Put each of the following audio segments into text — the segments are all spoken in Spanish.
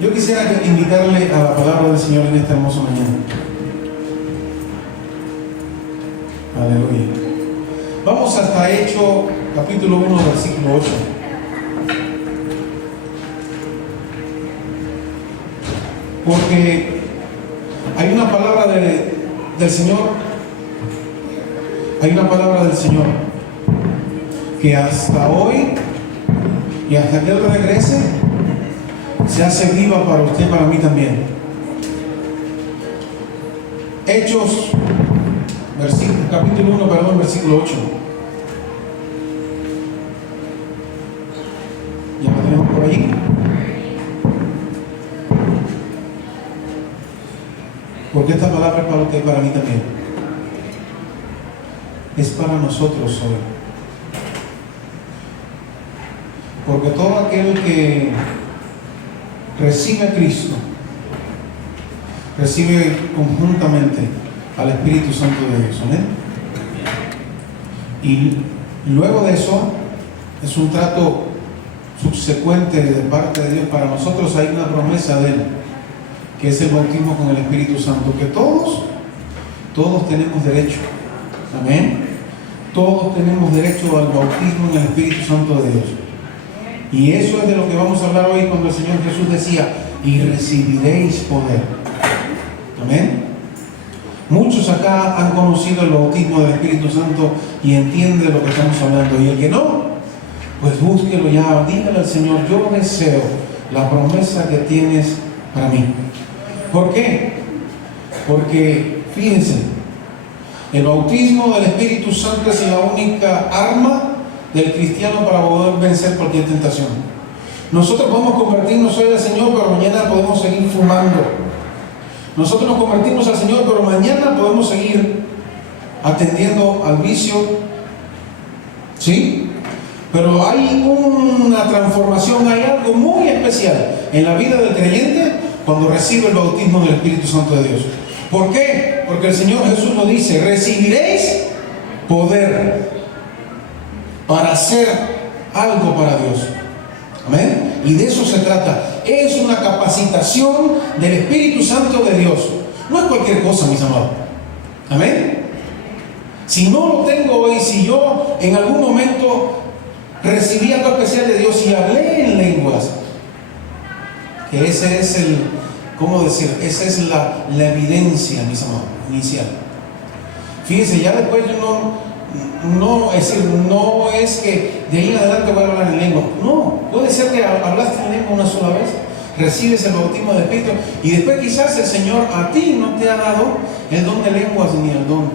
Yo quisiera invitarle a la palabra del Señor en esta hermosa mañana. Aleluya. Vamos hasta Hechos, capítulo 1, versículo 8. Porque hay una palabra del Señor, hay una palabra del Señor que hasta hoy y hasta que Él regrese se hace viva para usted y para mí también. Hechos, capítulo 1, versículo 8. ¿Ya lo tenemos por allí? Porque esta palabra es para usted y para mí también. Es para nosotros hoy. Porque todo aquel que recibe a Cristo, recibe conjuntamente al Espíritu Santo de Dios. ¿Amén? Y luego de eso, es un trato subsecuente de parte de Dios. Para nosotros hay una promesa de Él, que es el bautismo con el Espíritu Santo, que todos tenemos derecho. Amén. Todos tenemos derecho al bautismo en el Espíritu Santo de Dios. Y eso es de lo que vamos a hablar hoy, cuando el Señor Jesús decía: y recibiréis poder. Amén. Muchos acá han conocido el bautismo del Espíritu Santo y entienden lo que estamos hablando. Y el que no, pues búsquelo ya, dígale al Señor: yo deseo la promesa que tienes para mí. ¿Por qué? Porque, fíjense, el bautismo del Espíritu Santo es la única arma del cristiano para poder vencer cualquier tentación. Nosotros podemos convertirnos hoy al Señor, pero mañana podemos seguir fumando. Nosotros nos convertimos al Señor, pero mañana podemos seguir atendiendo al vicio. ¿Sí? Pero hay una transformación, hay algo muy especial en la vida del creyente cuando recibe el bautismo del Espíritu Santo de Dios. ¿Por qué? Porque el Señor Jesús lo dice: recibiréis poder para hacer algo para Dios. Amén. Y de eso se trata. Es una capacitación del Espíritu Santo de Dios. No es cualquier cosa, mis amados. Amén. Si no lo tengo hoy, si yo en algún momento recibí algo especial de Dios y hablé en lenguas, que ese es el, ¿cómo decir? Esa es la evidencia, mis amados, inicial. Fíjense, ya después yo no es que de ahí en adelante voy a hablar en lengua. No, puede ser que hablaste en lengua una sola vez, recibes el bautismo del Espíritu y después quizás el Señor a ti no te ha dado el don de lenguas ni el don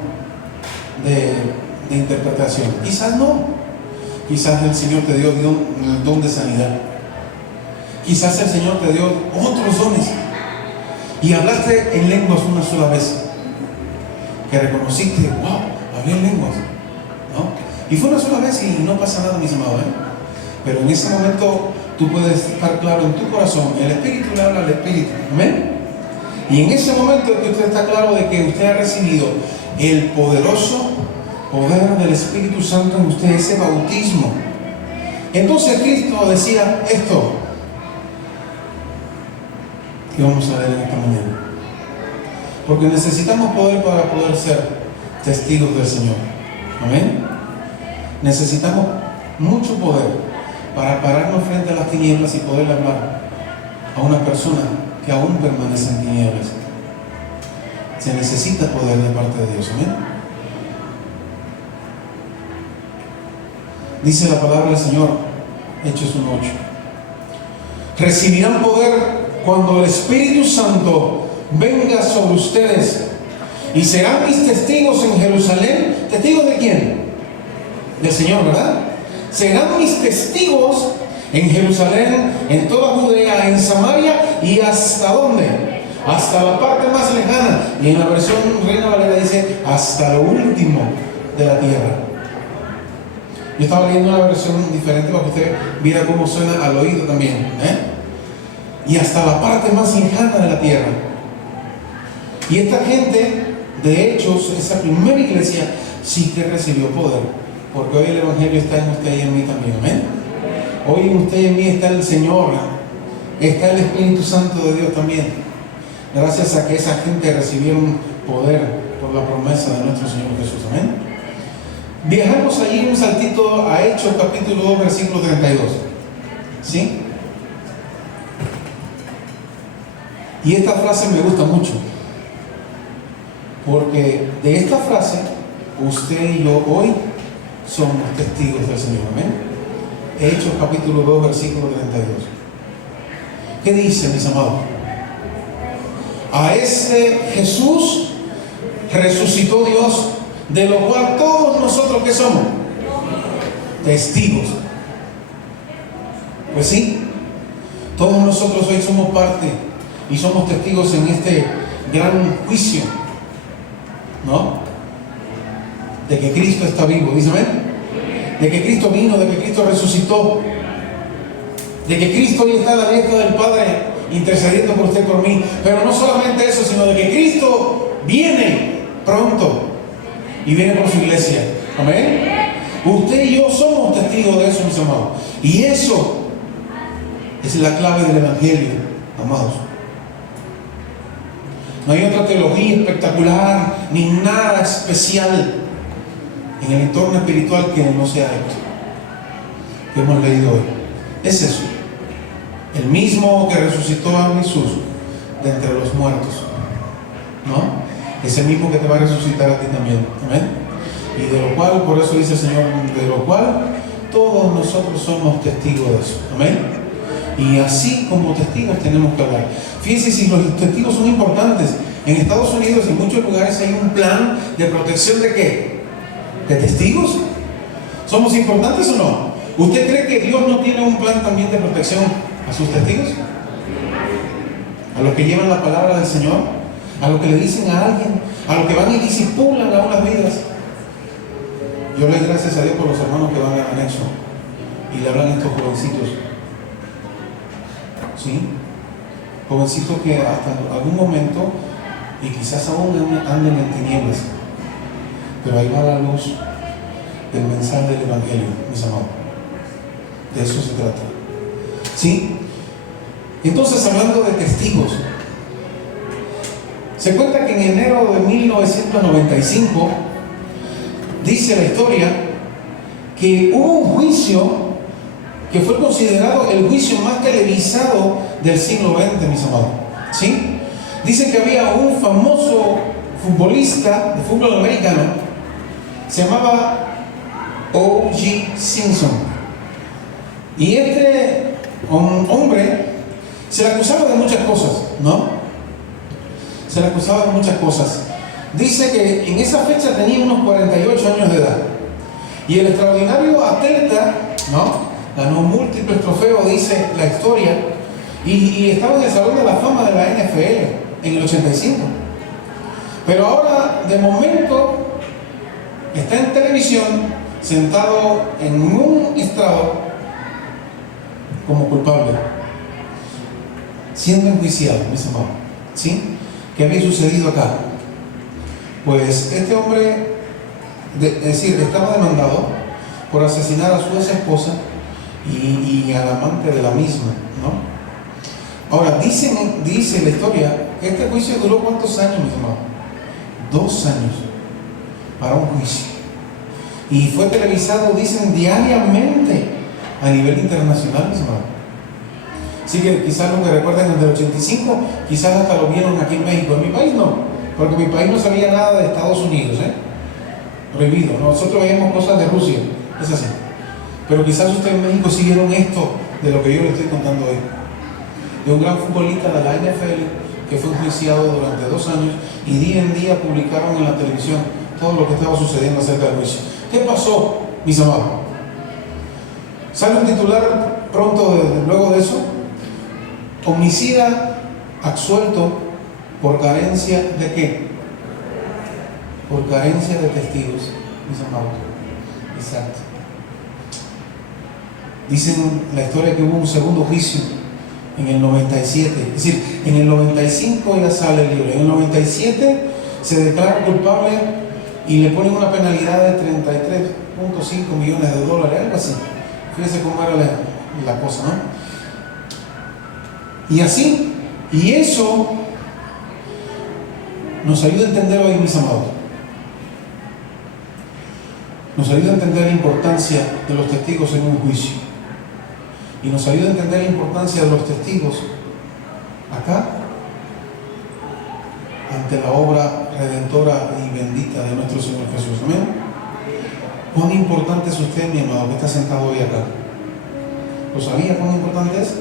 de interpretación. Quizás no. Quizás el Señor te dio el don de sanidad. Quizás el Señor te dio otros dones y hablaste en lenguas una sola vez, que reconociste: wow, hablé en lenguas, ¿no? Y fue una sola vez y no pasa nada, mis amados, pero en ese momento tú puedes estar claro en tu corazón, el Espíritu le habla al Espíritu. Amén. Y en ese momento que usted está claro de que usted ha recibido el poderoso poder del Espíritu Santo en usted, ese bautismo, entonces Cristo decía esto que vamos a ver en esta mañana. Porque necesitamos poder para poder ser testigos del Señor. Amén. Necesitamos mucho poder para pararnos frente a las tinieblas y poder hablar a una persona que aún permanece en tinieblas. Se necesita poder de parte de Dios. Amén. Dice la palabra del Señor, Hechos 1:8: recibirán poder cuando el Espíritu Santo venga sobre ustedes y serán mis testigos en Jerusalén. ¿Testigos de quién? Del Señor, ¿verdad? Serán mis testigos en Jerusalén, en toda Judea, en Samaria y ¿hasta dónde? Hasta la parte más lejana. Y en la versión Reina Valera dice: hasta lo último de la tierra. Yo estaba leyendo una versión diferente para que usted viera cómo suena al oído también, y hasta la parte más lejana de la tierra. Y esta gente, de hecho, esa primera iglesia sí que recibió poder, porque hoy el Evangelio está en usted y en mí también. Amén. Hoy en usted y en mí está el Señor está el Espíritu Santo de Dios también. Gracias a que esa gente recibieron poder por la promesa de nuestro Señor Jesús. Amén. Viajamos allí un saltito a Hechos capítulo 2 versículo 32. ¿Sí? Y esta frase me gusta mucho, porque de esta frase usted y yo hoy somos testigos del Señor. Amén. Hechos capítulo 2 versículo 32. ¿Qué dice, mis amados? A ese Jesús resucitó Dios, de lo cual todos nosotros, ¿qué somos? Testigos. Pues sí, todos nosotros hoy somos parte y somos testigos en este gran juicio, ¿no? De que Cristo está vivo, ¿dice amén? De que Cristo vino, de que Cristo resucitó, de que Cristo hoy está a la diestra del Padre intercediendo por usted, por mí. Pero no solamente eso, sino de que Cristo viene pronto y viene por su iglesia. Amén. Usted y yo somos testigos de eso, mis amados. Y eso es la clave del Evangelio, amados. No hay otra teología espectacular ni nada especial en el entorno espiritual que no sea esto que hemos leído hoy. Es eso. El mismo que resucitó a Jesús de entre los muertos, ¿no? Es el mismo que te va a resucitar a ti también. Amén. Y de lo cual, por eso dice el Señor, de lo cual todos nosotros somos testigos de eso. Amén. Y así como testigos tenemos que hablar. Fíjense si los testigos son importantes. En Estados Unidos, en muchos lugares, hay un plan de protección de ¿qué? ¿De testigos? ¿Somos importantes o no? ¿Usted cree que Dios no tiene un plan también de protección a sus testigos? A los que llevan la palabra del Señor, a los que le dicen a alguien, a los que van y disipulan a unas vidas. Yo le doy gracias a Dios por los hermanos que van al anexo y le hablan a estos jovencitos. ¿Sí? Jovencitos que hasta algún momento, y quizás aún anden en tinieblas, pero ahí va la luz del mensaje del Evangelio, mis amados. De eso se trata. ¿Sí? Entonces, hablando de testigos, se cuenta que en enero de 1995 dice la historia que hubo un juicio que fue considerado el juicio más televisado del siglo XX, mis amados. ¿Sí? Dice que había un famoso futbolista de fútbol americano, se llamaba O.J. Simpson, y este hombre se le acusaba de muchas cosas, ¿no? Se le acusaba de muchas cosas. Dice que en esa fecha tenía unos 48 años de edad, y el extraordinario atleta, ¿no?, ganó múltiples trofeos, dice la historia, y estaba en el Salón de la Fama de la NFL en el 85. Pero ahora, de momento, está en televisión, sentado en un estrado como culpable, siendo enjuiciado, mis amados. ¿Sí? ¿Qué había sucedido acá? Pues este hombre, es decir, estaba demandado por asesinar a su ex esposa y al amante de la misma, ¿no? Ahora, dice la historia, este juicio duró ¿cuántos años, mis amados? 2 años para un juicio. Y fue televisado, dicen, diariamente a nivel internacional, mis amados. Así que quizás lo que recuerdan desde el 85, quizás hasta lo vieron aquí en México. En mi país no, porque mi país no sabía nada de Estados Unidos, prohibido. Nosotros veíamos cosas de Rusia, es así. Pero quizás ustedes en México siguieron esto de lo que yo les estoy contando hoy. De un gran futbolista de la NFL que fue enjuiciado durante 2 años y día en día publicaron en la televisión todo lo que estaba sucediendo acerca del juicio. ¿Qué pasó, mis amados? ¿Sale un titular pronto luego de eso? Homicida absuelto por carencia de ¿qué? Por carencia de testigos, mis amados. Exacto. Dicen la historia que hubo un segundo juicio en el 97, es decir, en el 95 ya sale libre, en el 97 se declara culpable y le ponen una penalidad de $33.5 millones, algo así. Fíjense cómo era la cosa, ¿no? Y así, y eso nos ayuda a entender hoy, mis amados. Nos ayuda a entender la importancia de los testigos en un juicio. Y nos ayuda a entender la importancia de los testigos acá, ante la obra redentora y bendita de nuestro Señor Jesús. Amén. ¿Cuán importante es usted, mi amado, que está sentado hoy acá? ¿Lo sabía cuán importante es?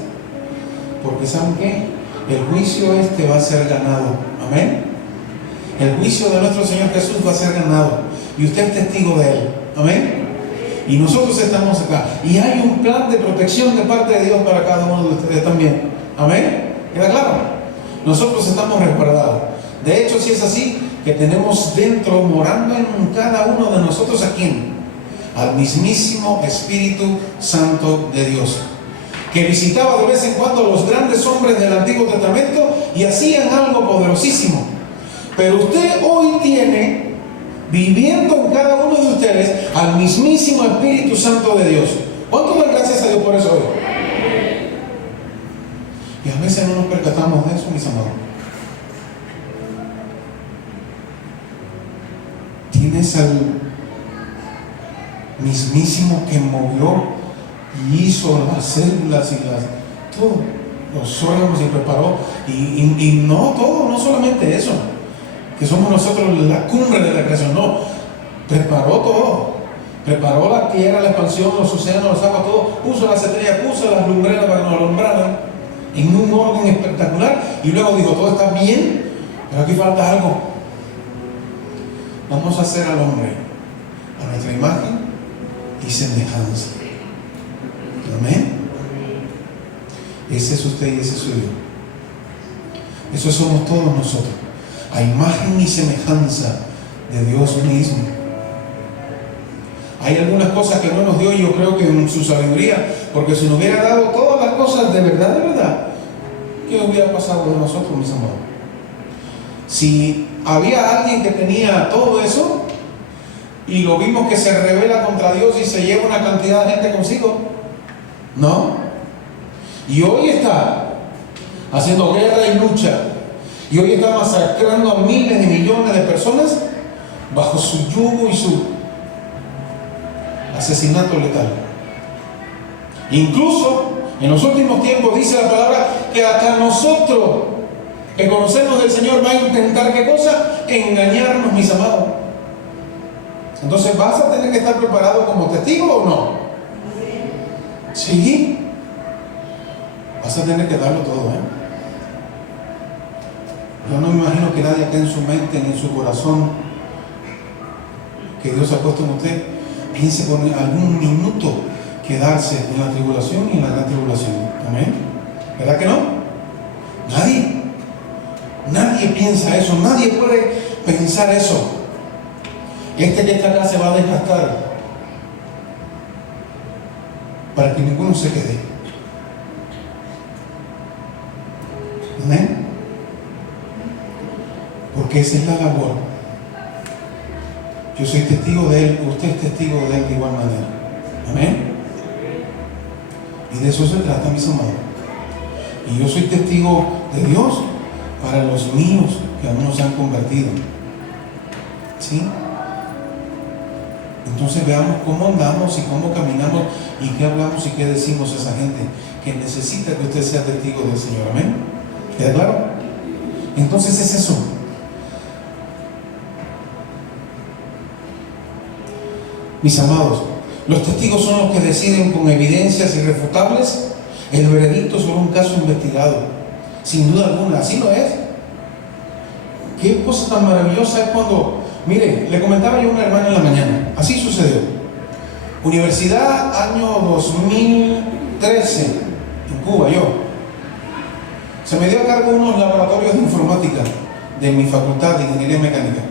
Porque ¿saben qué? El juicio este va a ser ganado. Amén. El juicio de nuestro Señor Jesús va a ser ganado. Y usted es testigo de Él. Amén. Y nosotros estamos acá. Y hay un plan de protección de parte de Dios para cada uno de ustedes también. Amén. ¿Queda claro? Nosotros estamos resguardados. De hecho, si es así, que tenemos dentro, morando en cada uno de nosotros, ¿a quién? Al mismísimo Espíritu Santo de Dios, que visitaba de vez en cuando a los grandes hombres del Antiguo Testamento y hacían algo poderosísimo. Pero usted hoy tiene, viviendo en cada uno de ustedes, al mismísimo Espíritu Santo de Dios. ¿Cuánto dan gracias a Dios por eso hoy? Y a veces no nos percatamos de eso, mis amados. Tienes al mismísimo que movió y hizo las células y todo, los órganos y preparó. Y no todo, no solamente eso, que somos nosotros la cumbre de la creación, no, preparó todo. Preparó la tierra, la expansión, los océanos, las aguas, todo. Puso las estrellas, puso las lumbreras para que nos alumbraran en un orden espectacular. Y luego dijo, todo está bien, pero aquí falta algo. Vamos a hacer al hombre a nuestra imagen y semejanza. Amén. Ese es usted y ese soy yo. Eso somos todos nosotros, a imagen y semejanza de Dios mismo. Hay algunas cosas que no nos dio, yo creo que en su sabiduría, porque si nos hubiera dado todas las cosas de verdad, ¿qué hubiera pasado de nosotros, mis amados? Si había alguien que tenía todo eso y lo vimos que se rebela contra Dios y se lleva una cantidad de gente consigo, ¿no? Y hoy está haciendo guerra y lucha, y hoy está masacrando a miles de millones de personas bajo su yugo y su asesinato letal. Incluso en los últimos tiempos dice la palabra que hasta nosotros que conocemos del Señor va a intentar, ¿qué cosa? Engañarnos, mis amados. Entonces, ¿vas a tener que estar preparado como testigo o no? Sí. Vas a tener que darlo todo, Yo no me imagino que nadie acá en su mente ni en su corazón que Dios ha puesto en usted piense por algún minuto quedarse en la tribulación y en la gran tribulación. Amén. ¿Verdad que no? Nadie piensa eso, nadie puede pensar eso. Este que está acá se va a desgastar para que ninguno se quede. Amén. Porque esa es la labor. Yo soy testigo de Él, usted es testigo de Él de igual manera. Amén. Y de eso se trata, mis amados. Y yo soy testigo de Dios para los míos que aún no se han convertido. ¿Sí? Entonces veamos cómo andamos y cómo caminamos y qué hablamos y qué decimos a esa gente que necesita que usted sea testigo del Señor. Amén. ¿Queda claro? Entonces es eso. Mis amados, los testigos son los que deciden con evidencias irrefutables el veredicto sobre un caso investigado. Sin duda alguna, así lo es. Qué cosa tan maravillosa es cuando, mire, le comentaba yo a una hermana en la mañana, así sucedió. Universidad, año 2013, en Cuba, se me dio a cargo unos laboratorios de informática de mi facultad de ingeniería mecánica.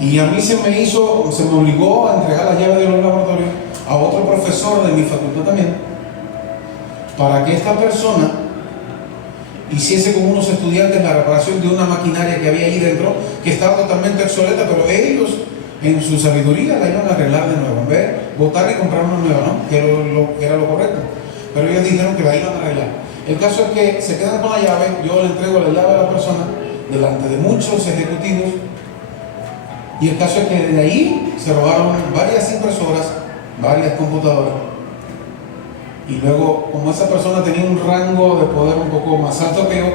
Y a mí se me obligó a entregar la llave de los laboratorios a otro profesor de mi facultad también, para que esta persona hiciese con unos estudiantes la reparación de una maquinaria que había ahí dentro, que estaba totalmente obsoleta, pero ellos, en su sabiduría, la iban a arreglar de nuevo, en vez de botar y comprar una nueva, ¿no? Que era lo correcto. Pero ellos dijeron que la iban a arreglar. El caso es que se quedan con la llave, yo le entrego la llave a la persona delante de muchos ejecutivos, y el caso es que de ahí se robaron varias impresoras, varias computadoras, y luego, como esa persona tenía un rango de poder un poco más alto que yo,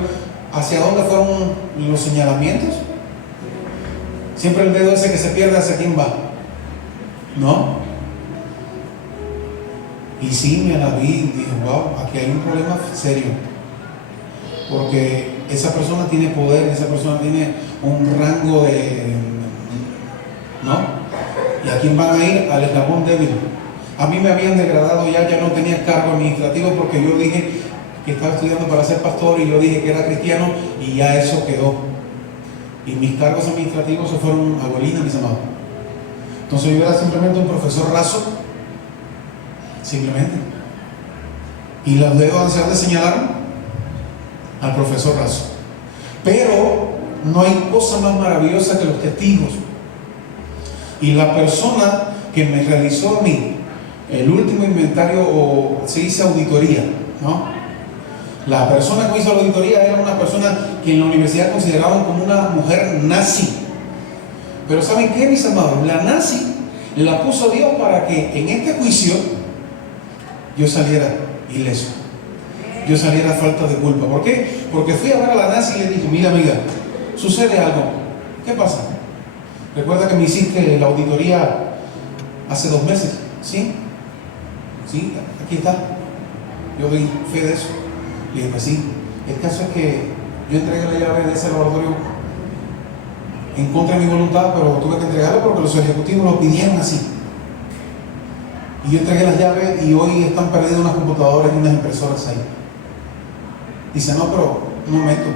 ¿hacia dónde fueron los señalamientos? Siempre el dedo ese que se pierde, ¿hacia quién va? ¿No? Y sí, me la vi y dije, wow, aquí hay un problema serio. Porque esa persona tiene poder, esa persona tiene un rango de... ¿no? ¿Y a quién van a ir? Al eslabón débil. A mí me habían degradado ya no tenía cargo administrativo porque yo dije que estaba estudiando para ser pastor y yo dije que era cristiano y ya eso quedó. Y mis cargos administrativos se fueron a bolina, mis amados. Entonces yo era simplemente un profesor raso, simplemente. Y los dedos de señalaron al profesor raso. Pero no hay cosa más maravillosa que los testigos. Y la persona que me realizó a mí el último inventario, o se dice auditoría, ¿no? La persona que me hizo la auditoría era una persona que en la universidad consideraban como una mujer nazi. Pero ¿saben qué, mis amados? La nazi la puso Dios para que en este juicio yo saliera ileso, yo saliera a falta de culpa. ¿Por qué? Porque fui a ver a la nazi y le dije, mira amiga, sucede algo. ¿Qué pasa? Recuerda que me hiciste la auditoría hace 2 meses, ¿sí? Sí, aquí está. Yo doy fe de eso. Le dije, pues sí. El caso es que yo entregué la llave de ese laboratorio en contra de mi voluntad, pero tuve que entregarlo porque los ejecutivos lo pidieron así. Y yo entregué las llaves y hoy están perdidas unas computadoras y unas impresoras ahí. Dice, no, pero un momento.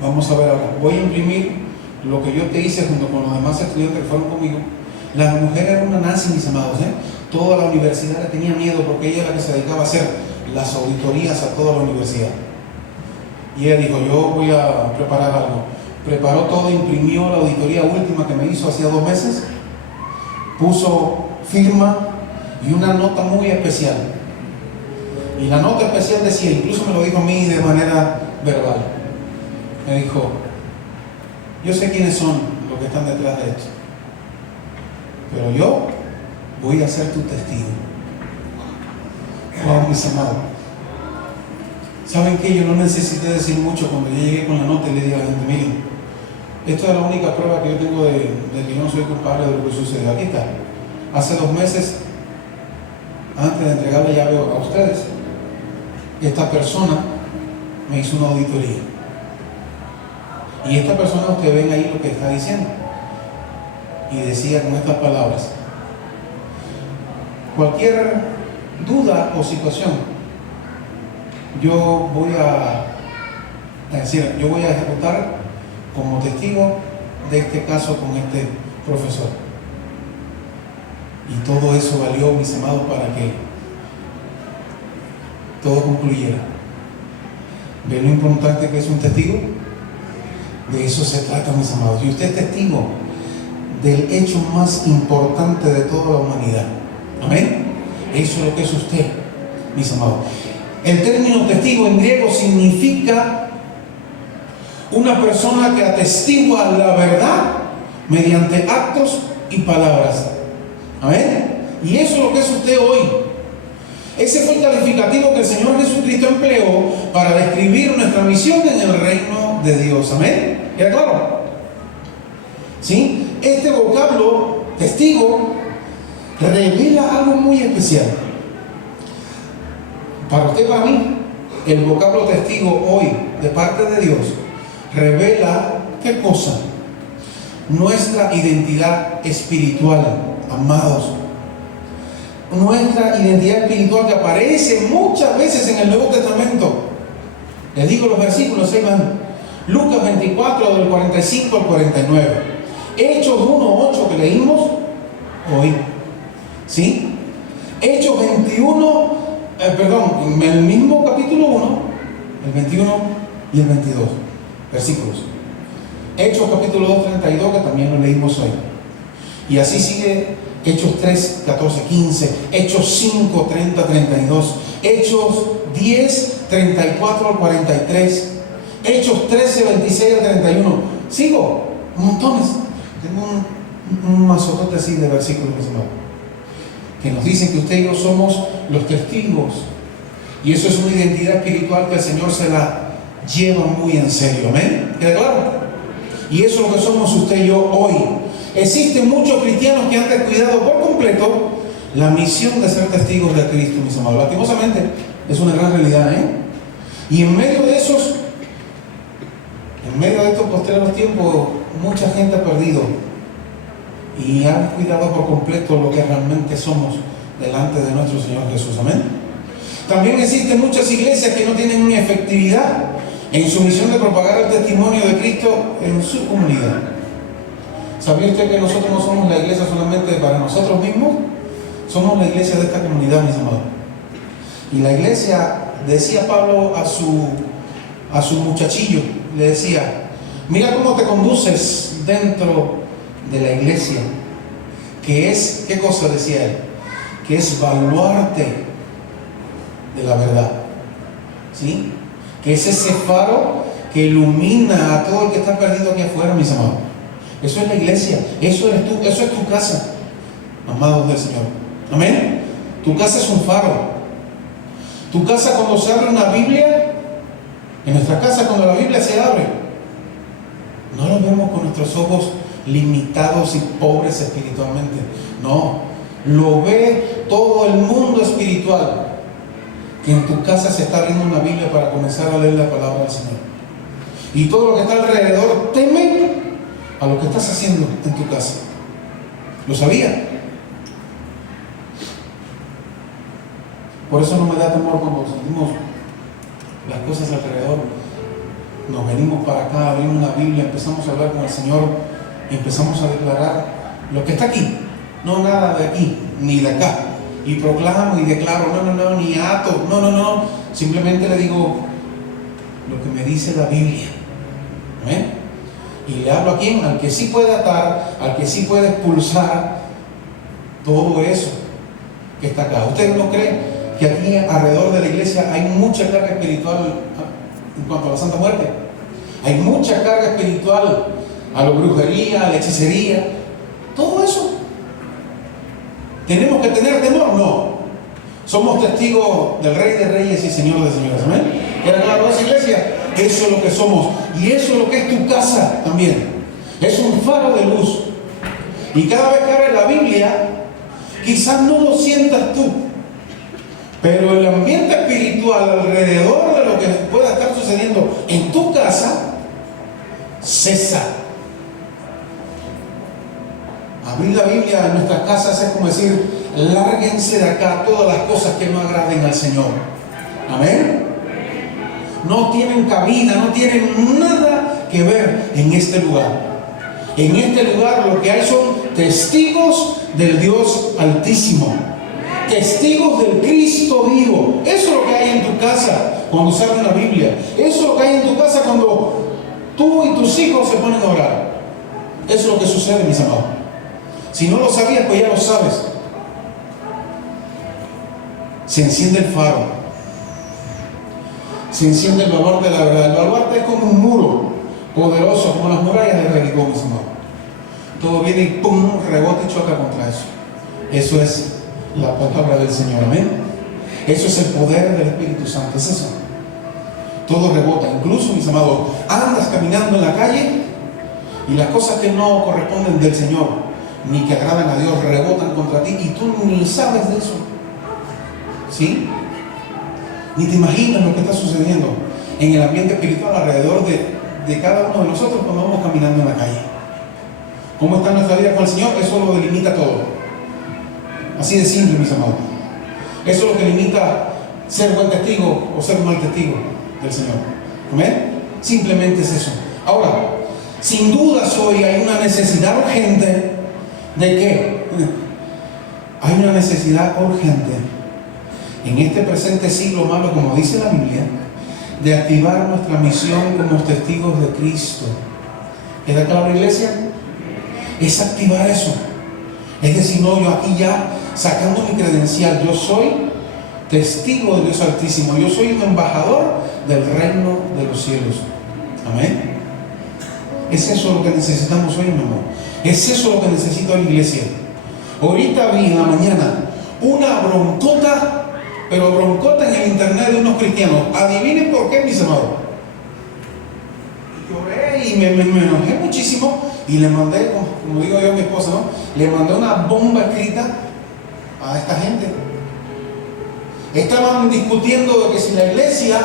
Vamos a ver ahora. Voy a imprimir lo que yo te hice junto con los demás estudiantes que fueron conmigo. La mujer era una nazi, mis amados, Toda la universidad le tenía miedo porque ella era la que se dedicaba a hacer las auditorías a toda la universidad. Y ella dijo, yo voy a preparar algo. Preparó todo, imprimió la auditoría última que me hizo hacía 2 meses, puso firma y una nota muy especial. Y la nota especial decía, incluso me lo dijo a mí de manera verbal, me dijo, yo sé quiénes son los que están detrás de esto, pero yo voy a ser tu testigo. Wow, mis amados. ¿Saben qué? Yo no necesité decir mucho cuando yo llegué con la nota y le dije a la gente, miren, esta es la única prueba que yo tengo de que yo no soy culpable de lo que sucedió. Aquí está. Hace 2 meses, antes de entregar la llave a ustedes, esta persona me hizo una auditoría. Y esta persona, ustedes ven ahí lo que está diciendo. Y decía con estas palabras, cualquier duda o situación, yo voy a ejecutar como testigo de este caso con este profesor. Y todo eso valió, mis amados, para que todo concluyera. ¿Ven lo importante que es un testigo? De eso se trata, mis amados. Y usted es testigo del hecho más importante de toda la humanidad. Amén. Eso es lo que es usted, mis amados. El término testigo en griego significa una persona que atestigua la verdad mediante actos y palabras. Amén. Y eso es lo que es usted hoy. Ese fue el calificativo que el Señor Jesucristo empleó para describir nuestra misión en el reino de Dios. Amén. ¿Queda claro? ¿Sí? Este vocablo, testigo, revela algo muy especial. Para usted, para mí, el vocablo testigo hoy, de parte de Dios, revela, ¿qué cosa? Nuestra identidad espiritual, amados. Nuestra identidad espiritual que aparece muchas veces en el Nuevo Testamento. Les digo los versículos, van Lucas 24, del 45 al 49. Hechos 1:8 que leímos hoy. ¿Sí? Hechos 21, en el mismo capítulo 1, el 21 y el 22 versículos. Hechos capítulo 2, 32, que también lo leímos hoy. Y así sigue Hechos 3, 14, 15, Hechos 5, 30, 32, Hechos 10, 34 al 43. Hechos 13, 26 al 31. Sigo, montones. Tengo un mazotote así de versículos, mis amados, que nos dicen que usted y yo somos los testigos. Y eso es una identidad espiritual que el Señor se la lleva muy en serio. ¿Amén? ¿Queda claro? Y eso es lo que somos usted y yo hoy. Existen muchos cristianos que han descuidado por completo la misión de ser testigos de Cristo, mis amados. Lastimosamente, es una gran realidad, Y en medio de estos postreros tiempos, mucha gente ha perdido y ha descuidado por completo lo que realmente somos delante de nuestro Señor Jesús. Amén. También existen muchas iglesias que no tienen una efectividad en su misión de propagar el testimonio de Cristo en su comunidad. ¿Sabía usted que nosotros no somos la iglesia solamente para nosotros mismos? Somos la iglesia de esta comunidad, mis amados. Y la iglesia, decía Pablo a su muchachillo, le decía: mira cómo te conduces dentro de la iglesia, que es, ¿qué cosa decía él? Que es baluarte de la verdad, ¿sí? Que es ese faro que ilumina a todo el que está perdido aquí afuera, mis amados. Eso es la iglesia, eso eres tú, eso es tu casa, amados del Señor. Amén. Tu casa es un faro. Tu casa, cuando se abre una Biblia, en nuestra casa cuando la Biblia se abre, no lo vemos con nuestros ojos limitados y pobres espiritualmente. No, lo ve todo el mundo espiritual, que en tu casa se está abriendo una Biblia para comenzar a leer la palabra del Señor. Y todo lo que está alrededor teme a lo que estás haciendo en tu casa. ¿Lo sabía? Por eso no me da temor cuando sentimos las cosas alrededor. Nos venimos para acá, abrimos la Biblia, empezamos a hablar con el Señor y empezamos a declarar lo que está aquí, no nada de aquí ni de acá. Y proclamo y declaro, no, ni ato, no. Simplemente le digo lo que me dice la Biblia. ¿Eh? Y le hablo a quién, al que sí puede atar, al que sí puede expulsar todo eso que está acá. ¿Usted no cree que aquí alrededor de la iglesia hay mucha carga espiritual en cuanto a la Santa Muerte? Hay mucha carga espiritual a la brujería, a la hechicería, todo eso. ¿Tenemos que tener temor? No. Somos testigos del Rey de Reyes y Señor de Señores. ¿Amén? ¿Queda claro esa iglesia? Eso es lo que somos. Y eso es lo que es tu casa también. Es un faro de luz. Y cada vez que abres la Biblia, quizás no lo sientas tú, pero el ambiente espiritual alrededor de lo que pueda estar sucediendo en tu casa cesa. Abrir la Biblia en nuestras casas es como decir: lárguense de acá todas las cosas que no agraden al Señor. Amén. No tienen cabida, no tienen nada que ver en este lugar. En este lugar lo que hay son testigos del Dios Altísimo, testigos del Cristo vivo. Eso es lo que hay en tu casa cuando se abre una Biblia. Eso es lo que hay en tu casa cuando tú y tus hijos se ponen a orar. Eso es lo que sucede, mis amados. Si no lo sabías, pues ya lo sabes. Se enciende el faro, se enciende el baluarte de la verdad. El baluarte es como un muro poderoso, como las murallas de Jericó, mis amados. Todo viene y pum, rebota y choca contra eso. Eso es la palabra del Señor. Amén. Eso es el poder del Espíritu Santo. Es eso. Todo rebota. Incluso, mis amados, andas caminando en la calle y las cosas que no corresponden del Señor ni que agradan a Dios rebotan contra ti y tú ni sabes de eso. ¿Sí? Ni te imaginas lo que está sucediendo en el ambiente espiritual alrededor de cada uno de nosotros cuando vamos caminando en la calle. ¿Cómo está nuestra vida con el Señor? Eso lo delimita todo. Así de simple, mis amados. Eso es lo que limita ser buen testigo o ser mal testigo del Señor. ¿Amén? Simplemente es eso. Ahora, sin dudas hoy hay una necesidad urgente. ¿De qué? Hay una necesidad urgente en este presente siglo malo, como dice la Biblia, de activar nuestra misión como testigos de Cristo. ¿Queda claro, iglesia? Es activar eso. Es decir, no, yo aquí ya sacando mi credencial, yo soy testigo de Dios Altísimo. Yo soy un embajador del reino de los cielos. Amén. Es eso lo que necesitamos hoy, mi amor. Es eso lo que necesita la iglesia. Ahorita vi en la mañana una broncota, pero broncota en el internet de unos cristianos. Adivinen por qué, mis amados. Lloré y me enojé muchísimo y le mandé, como digo yo a mi esposa, ¿no? Le mandé una bomba escrita a esta gente. Estaban discutiendo de que si la iglesia,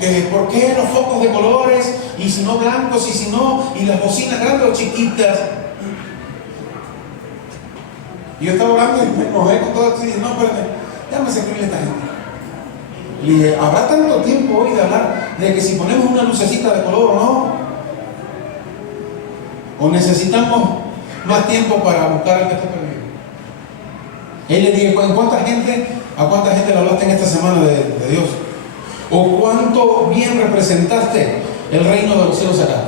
que por qué los focos de colores, y si no blancos, y si no, y las bocinas grandes o chiquitas. Y yo estaba orando y me enojé con todo esto y dije, no, espérame, déjame escribirle a esta gente. Y le dije, ¿habrá tanto tiempo hoy de hablar de que si ponemos una lucecita de color o no? ¿O necesitamos más tiempo para buscar al que está perdido? Él le dije, ¿a cuánta gente le hablaste en esta semana de Dios? ¿O cuánto bien representaste el reino de los cielos acá?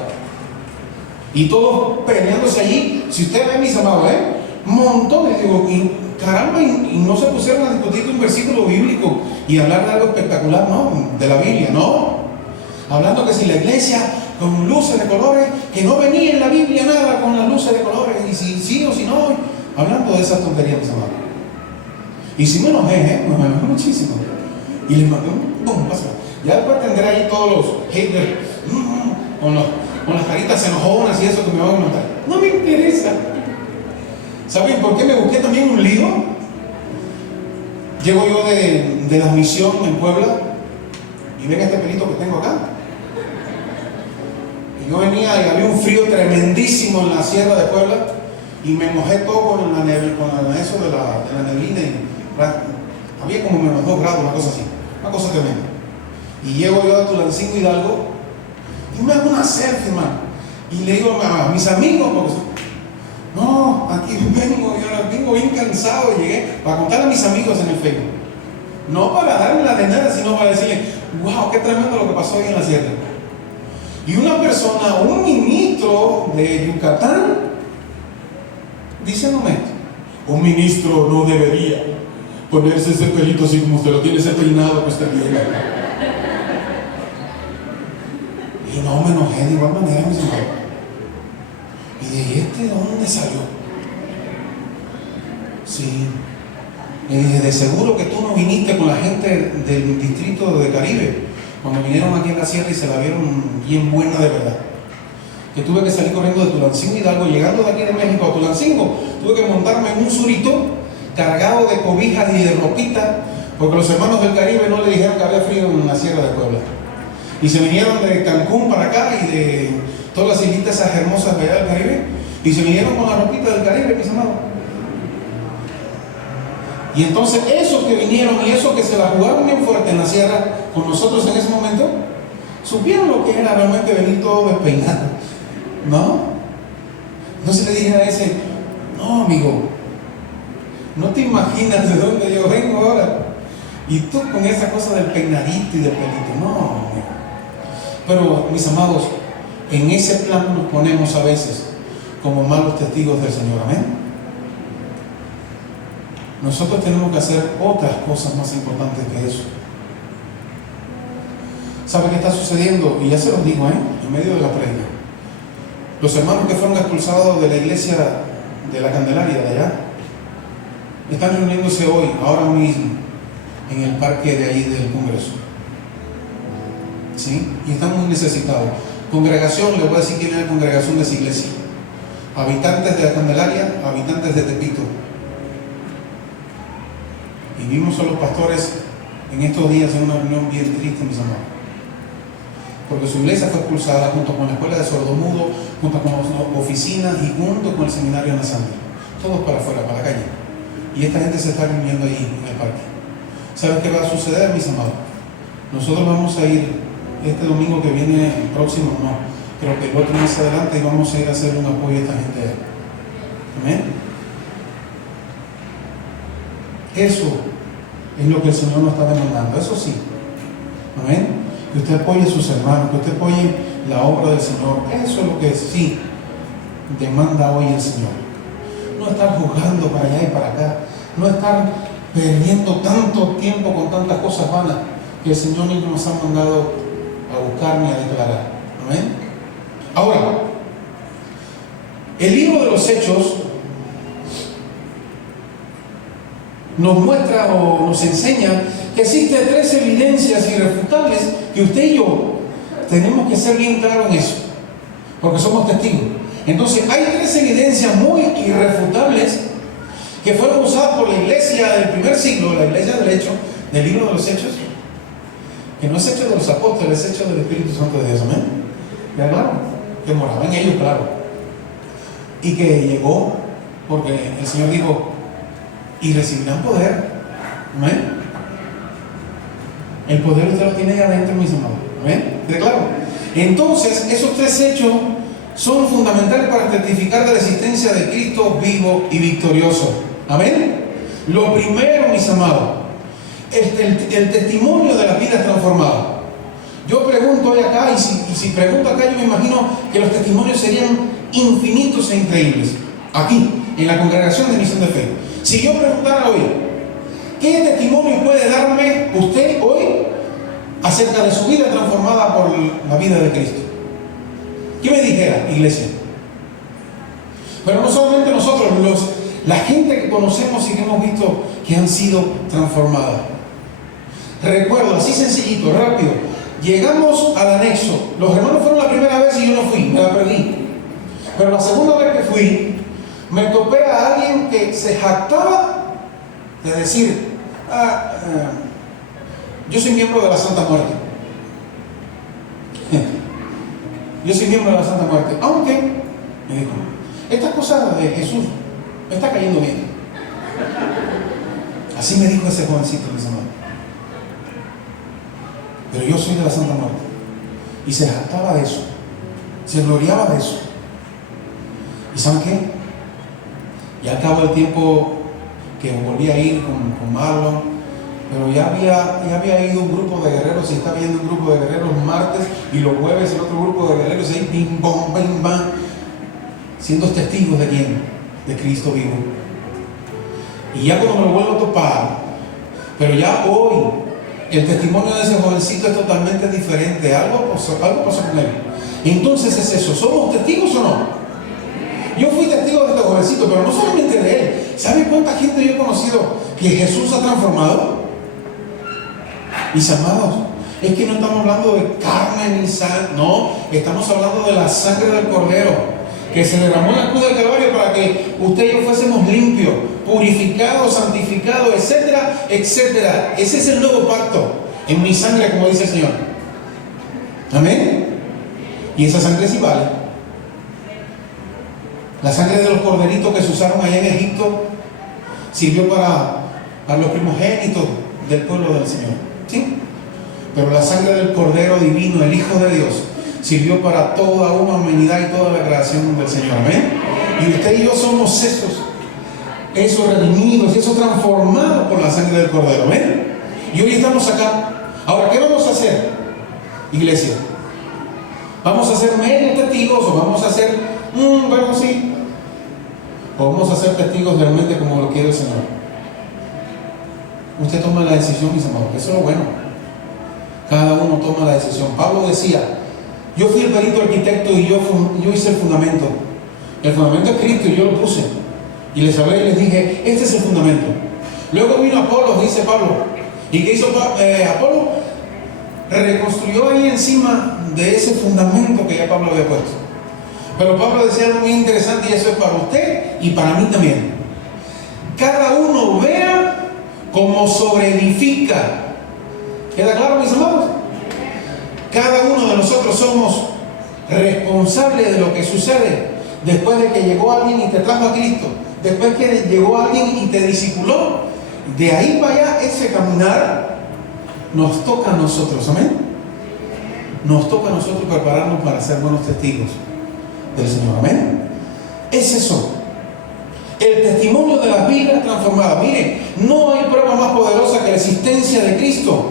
Y todos peleándose allí. Si usted ve, mis amados, montones, digo, y caramba, y no se pusieron a discutir un versículo bíblico y hablar de algo espectacular, no, de la Biblia, no. Hablando que si la iglesia con luces de colores, que no venía en la Biblia nada con las luces de colores, y si sí o si no, hablando de esas tonterías, mis amados. Y si me enojé, me enojé muchísimo. Y les mandé un pasa. Ya después tendré ahí todos los haters con las caritas enojonas y eso que me van a comentar. No me interesa. ¿Saben por qué me busqué también un lío? Llego yo de la misión en Puebla y ven este pelito que tengo acá. Y yo venía y había un frío tremendísimo en la sierra de Puebla y me mojé todo con eso de la neblina. Había como menos 2 grados, una cosa tremenda. Y llego yo a Tulancingo, Hidalgo, y me hago una selfie, hermano. Y le digo a mis amigos, porque no, aquí vengo bien cansado, y llegué para contarle a mis amigos en el Facebook. No para darme la de nada, sino para decirle, wow, qué tremendo lo que pasó ahí en la sierra. Y una persona, un ministro de Yucatán, diciéndome esto: un ministro no debería ponerse ese pelito así como usted lo tiene, ese peinado que usted tiene. Y no me enojé de igual manera, mis hermanos. Y dije, ¿este de dónde salió? Sí. Y dije, de seguro que tú no viniste con la gente del distrito de Caribe, cuando vinieron aquí en la sierra y se la vieron bien buena de verdad. Que tuve que salir corriendo de Tulancingo, Hidalgo, llegando de aquí de México a Tulancingo, tuve que montarme en un surito cargado de cobijas y de ropita, porque los hermanos del Caribe no le dijeron que había frío en la sierra de Puebla. Y se vinieron de Cancún para acá y de todas las islitas esas hermosas de allá del Caribe, y se vinieron con la ropita del Caribe, mis amados. Y entonces esos que vinieron y esos que se la jugaron bien fuerte en la sierra con nosotros en ese momento, supieron lo que era realmente venir todo despeinado, ¿no? Entonces le dije a ese, no, amigo, no te imaginas de dónde yo vengo ahora. Y tú con esa cosa del peinadito y del pelito, no, amigo. Pero, mis amados, en ese plan nos ponemos a veces como malos testigos del Señor, amén. Nosotros tenemos que hacer otras cosas más importantes que eso. ¿Sabe qué está sucediendo? Y ya se los digo, en medio de la prédica. Los hermanos que fueron expulsados de la iglesia de la Candelaria de allá, están reuniéndose hoy, ahora mismo, en el parque de ahí del Congreso. ¿Sí? Y están muy necesitados. Congregación, les voy a decir quién es la congregación de esa iglesia. Habitantes de la Candelaria, habitantes de Tepito. Y vimos a los pastores en estos días en una reunión bien triste, mis amados. Porque su iglesia fue expulsada junto con la escuela de sordomudo, junto con las oficinas y junto con el seminario Nazante. Todos para afuera, para la calle. Y esta gente se está reuniendo ahí en el parque. ¿Sabes qué va a suceder, mis amados? Nosotros vamos a ir este domingo que viene, el próximo, no, creo que el otro más adelante, y vamos a ir a hacer un apoyo a esta gente. Amén. Eso es lo que el Señor nos está demandando, eso sí. Amén. Que usted apoye a sus hermanos, que usted apoye la obra del Señor. Eso es lo que sí demanda hoy el Señor. No estar juzgando para allá y para acá, no estar perdiendo tanto tiempo con tantas cosas vanas que el Señor ni nos ha mandado a buscar ni a declarar. Amén. Ahora, el libro de los Hechos nos muestra o nos enseña que existen 3 evidencias irrefutables que usted y yo tenemos que ser bien claros en eso, porque somos testigos. Entonces, hay 3 evidencias muy irrefutables que fueron usadas por la iglesia del primer siglo, la iglesia del Hecho, del libro de los Hechos, que no es hecho de los apóstoles, es hecho del Espíritu Santo de Dios. Amén. ¿Ya claro? Que moraba en ellos, claro. Y que llegó porque el Señor dijo: y recibirán poder. Amén. El poder usted lo tiene ahí adentro, mis amados. Amén. ¿De claro? Entonces, esos 3 hechos son fundamentales para testificar de la existencia de Cristo vivo y victorioso. Amén. Lo primero, mis amados, el testimonio de las vidas transformadas. Yo pregunto hoy acá, y si pregunto acá, yo me imagino que los testimonios serían infinitos e increíbles. Aquí, en la congregación de Misión de Fe. Si yo preguntara hoy, ¿qué testimonio puede darme usted hoy acerca de su vida transformada por la vida de Cristo? ¿Qué me dijera, iglesia? Pero no solamente nosotros, la gente que conocemos y que hemos visto que han sido transformadas. Recuerdo, así sencillito, rápido. Llegamos al anexo. Los hermanos fueron la primera vez y yo no fui, me la perdí. Pero la segunda vez que fui, me topé a alguien que se jactaba de decir: yo soy miembro de la Santa Muerte. Yo soy miembro de la Santa Muerte. Aunque, me dijo, estas cosas de Jesús me está cayendo bien. Así me dijo ese jovencito, mis hermanos. Pero yo soy de la Santa Muerte. Y se jactaba de eso. Se gloriaba de eso. ¿Y saben qué? Y al cabo del tiempo que volví a ir con Marlon, pero ya había ido un grupo de guerreros, y está viendo un grupo de guerreros martes, y los jueves el otro grupo de guerreros ahí, bim, bom, bim, bam, siendo testigos de quién, de Cristo vivo. Y ya cuando me lo vuelvo a topar, pero ya hoy, el testimonio de ese jovencito es totalmente diferente. Algo pasó con él. Entonces es eso, ¿somos testigos o no? Yo fui testigo de este jovencito, pero no solamente de él. ¿Sabe cuánta gente yo he conocido que Jesús ha transformado? Mis amados, es que no estamos hablando de carne ni sangre, no, estamos hablando de la sangre del Cordero, que se derramó en la cruz del Calvario para que usted y yo fuésemos limpios, purificados, santificados, etcétera, etcétera. Ese es el nuevo pacto, en mi sangre, como dice el Señor. Amén. Y esa sangre sí vale. La sangre de los corderitos que se usaron allá en Egipto sirvió para los primogénitos del pueblo del Señor, ¿sí? Pero la sangre del Cordero Divino, el Hijo de Dios, sirvió para toda una humanidad y toda la creación del Señor. Amén. Y usted y yo somos esos redimidos, esos transformados por la sangre del Cordero. Amén. Y hoy estamos acá. Ahora, ¿qué vamos a hacer, iglesia? ¿Vamos a ser meros testigos o vamos a ser, bueno, sí? ¿O vamos a ser testigos realmente como lo quiere el Señor? Usted toma la decisión, mis amados. Eso es lo bueno. Cada uno toma la decisión. Pablo decía: yo fui el perito arquitecto y yo hice el fundamento. El fundamento es Cristo y yo lo puse. Y les hablé y les dije: este es el fundamento. Luego vino Apolo, dice Pablo. ¿Y qué hizo Apolo? Reconstruyó ahí encima de ese fundamento que ya Pablo había puesto. Pero Pablo decía algo muy interesante, y eso es para usted y para mí también. Cada uno vea cómo sobreedifica. ¿Queda claro, mis amados? Cada uno de nosotros somos responsables de lo que sucede después de que llegó alguien y te trajo a Cristo, después que llegó alguien y te discipuló. De ahí para allá, ese caminar nos toca a nosotros. Amén. Nos toca a nosotros prepararnos para ser buenos testigos del Señor. Amén. Es eso, el testimonio de las vidas transformadas. Mire, no hay prueba más poderosa que la existencia de Cristo.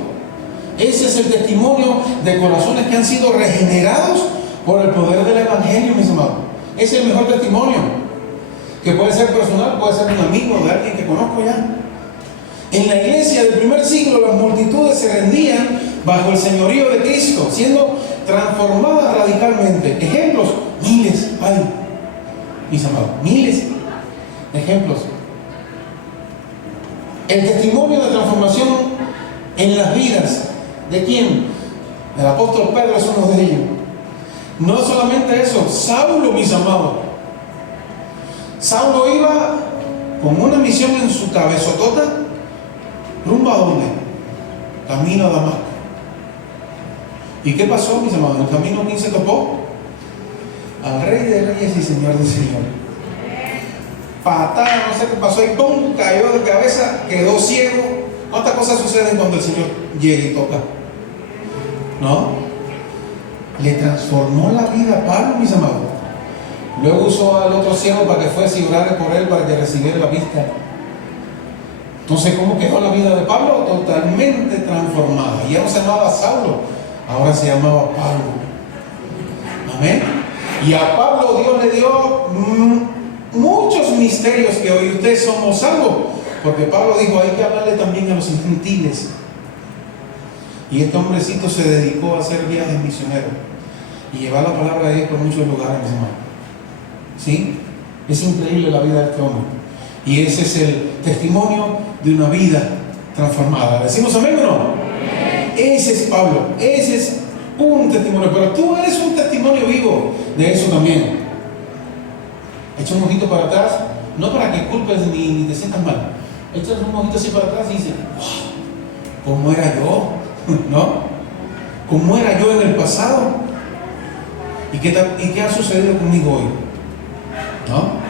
Ese es el testimonio de corazones que han sido regenerados por el poder del Evangelio, mis amados. Ese es el mejor testimonio, que puede ser personal, puede ser un amigo de alguien que conozco ya. En la iglesia del primer siglo las multitudes se rendían bajo el señorío de Cristo, siendo transformadas radicalmente. Ejemplos, miles hay, mis amados, miles de ejemplos. El testimonio de transformación en las vidas, ¿de quién? El apóstol Pedro es uno de ellos. No solamente eso, Saulo, mis amados. Saulo iba con una misión en su cabezotota, rumbo a dónde? Camino a Damasco. ¿Y qué pasó, mis amados? En el camino, ¿quién se topó? Al Rey de Reyes y Señor de Señores. Patada, no sé qué pasó, y ¡pum! Cayó de cabeza, quedó ciego. ¿Cuántas cosas suceden cuando el Señor llega y toca? ¿No? Le transformó la vida a Pablo, mis amados. Luego usó al otro ciego para que fuese y orara por él para que recibiera la vista. Entonces, ¿cómo quedó la vida de Pablo? Totalmente transformada. Ya no se llamaba Saulo, ahora se llamaba Pablo. Amén. Y a Pablo Dios le dio muchos misterios que hoy ustedes somos salvos, porque Pablo dijo, hay que hablarle también a los gentiles. Y este hombrecito se dedicó a hacer viajes misioneros y llevar la palabra de Dios por muchos lugares, mis hermanos. ¿Sí? Es increíble la vida de este hombre. Y ese es el testimonio de una vida transformada. ¿Decimos amén o no? Ese es Pablo, ese es un testimonio. Pero tú eres un testimonio vivo de eso también. Echa un ojito para atrás, no para que culpes ni te sientas mal. Echas un ojito así para atrás y dices, wow, ¿cómo era yo? ¿No? ¿Cómo era yo en el pasado? ¿Y qué ha sucedido conmigo hoy? ¿No?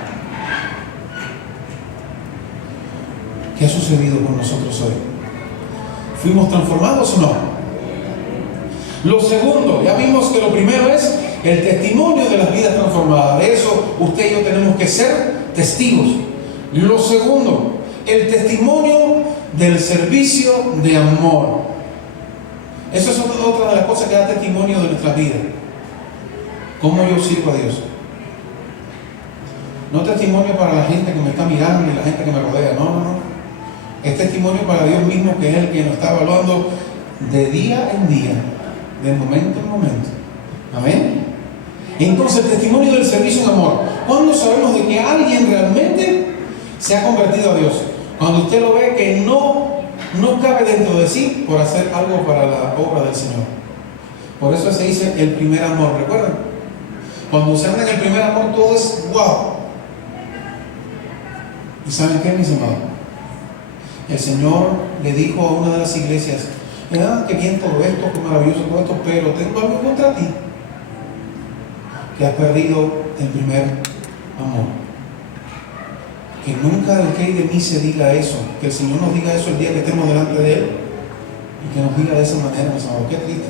¿Qué ha sucedido con nosotros hoy? ¿Fuimos transformados o no? Lo segundo, ya vimos que lo primero es el testimonio de las vidas transformadas. De eso usted y yo tenemos que ser testigos. Lo segundo, el testimonio del servicio de amor. Eso es otra de las cosas que da testimonio de nuestra vida. ¿Cómo yo sirvo a Dios? No testimonio para la gente que me está mirando ni la gente que me rodea, no. Es testimonio para Dios mismo, que es el que nos está evaluando de día en día, de momento en momento. Amén. Entonces, el testimonio del servicio en amor. ¿Cuándo sabemos de que alguien realmente se ha convertido a Dios? Cuando usted lo ve que no cabe dentro de sí por hacer algo para la obra del Señor. Por eso se dice el primer amor. ¿Recuerdan? Cuando se anda en el primer amor, todo es wow. ¿Y saben qué, mis amados? El Señor le dijo a una de las iglesias, qué bien todo esto, qué maravilloso todo esto, pero tengo algo contra ti, que has perdido el primer amor. Que nunca del que hay de mí se diga eso, que el Señor nos diga eso el día que estemos delante de Él, y que nos diga de esa manera, mis amados. Qué triste.